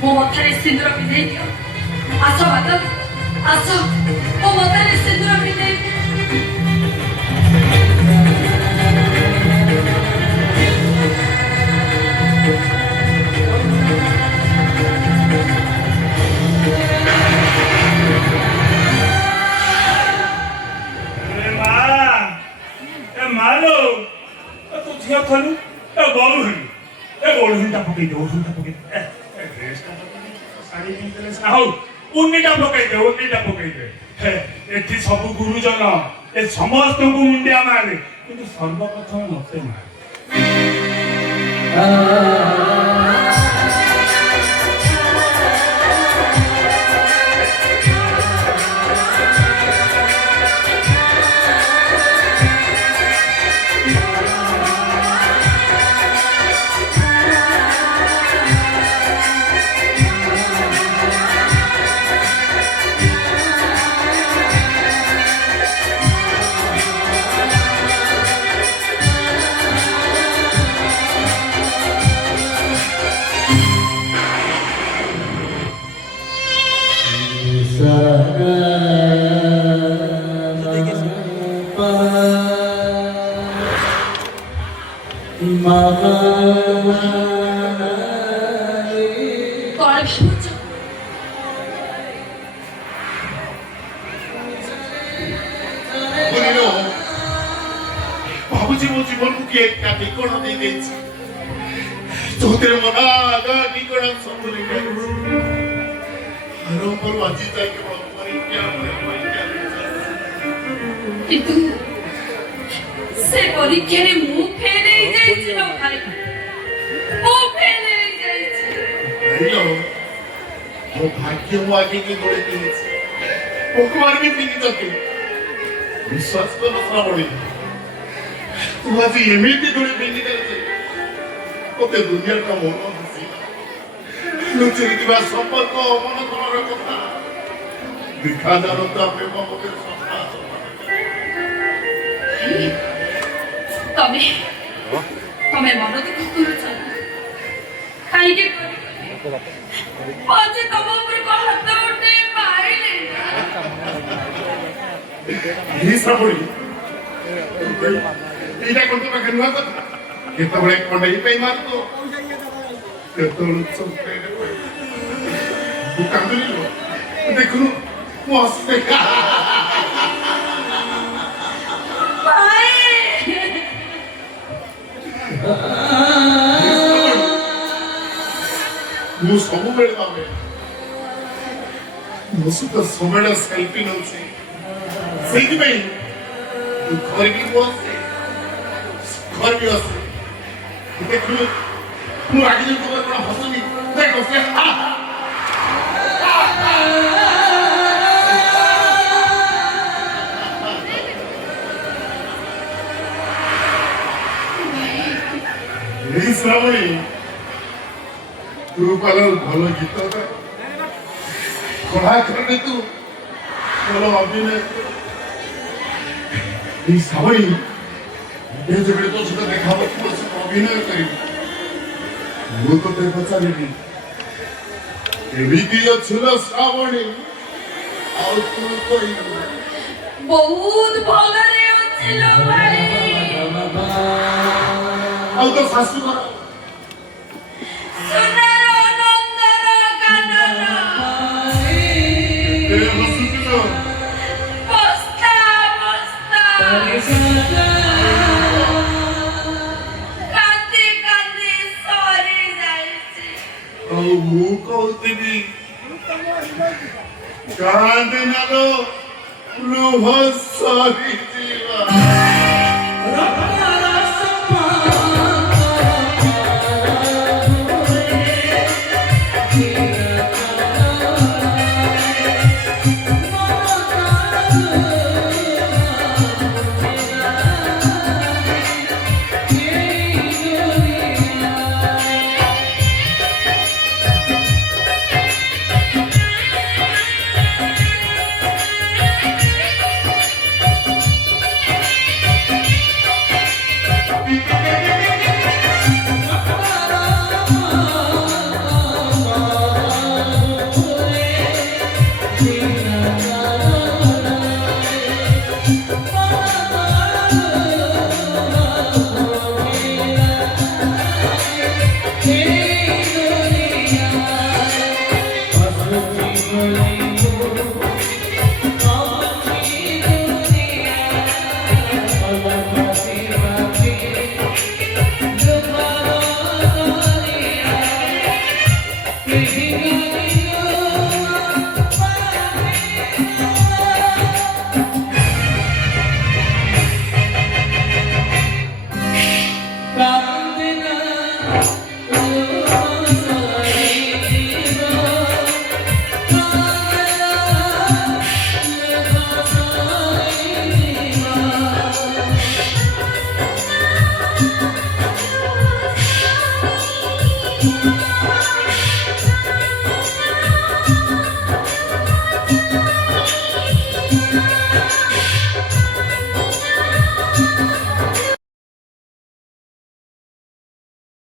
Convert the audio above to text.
ମୋ ମଥାରେ ସିନ୍ଦୁର ପିନ୍ଧେଇ ଦିଅ। ଆସ ମାଧବ, ଆସ ମୋ ମଥାରେ ସିନ୍ଦୁର ପିନ୍ଧେଇ ଦିଅ। मालो तो झिया खलु ए गोलुंटा पकई दे ओलुंटा पकई दे ए ड्रेस का साड़ी पिंदले सा हो उन्नीटा पकई दे हे एठी सब गुरुजन ए समस्त को मुंडिया मारे किंतु सर्वप्रथम मते मारे बाबूजी मो जीवन को के का ठिकाना दे देछि तोते मना आगा ठिकाना सब लिखे हरो पर वाजी जाय के परीक्षा किंतु से परीक्षा रे मु फेल हे जाइछि लो भाई मु फेल हे जाइछि हेलो वो भाग्य वो आगे की गोले दिए भगवान भी फिनी जाते विश्वास तो नसरा पड़ी तू आज एमिति गोले फिनी करते ओते दुनिया का मोनो हसी लुचरी दिवा संपर्क मन तोर कथा दिखा जानो तो प्रेम मोते सपना तमे मन दुख करूछ काई के पाजे तम ऊपर को हाथ उठे पाइले ही सबड़ी एटा कोन तो पाखन हुआ कथा केते बळे कोंडई पे मार तो केते चोपे तू कांदली लो देखनु मस्त ମୁଁ ସବୁବେଳେ ଭାବେ ମୋ ସହିତ ସବୁବେଳେ ସେଲ୍ଫି ନଉଛି ସେଇଥିପାଇଁ ଘରେ ବି ବସେ ଘରେ ବି ବସେ ଦେଖିଲୁ ମୁଁ ରାଗିଲି ତୋର କ'ଣ ହସୁନି ଦେଖ ସେ এই শ্রাবণী तू पालन भल गीत कलाकार तू भल अभिनय श्रावणी जो तो सहित देखा अभिनय कर पचारि श्रावणी बहुत भलरे अछि लो भाई तो सासू घर ମୁଁ କହୁଥିଲି କାନ୍ଦେ ନାଲୋ ଲୁହ ସରିଯିବା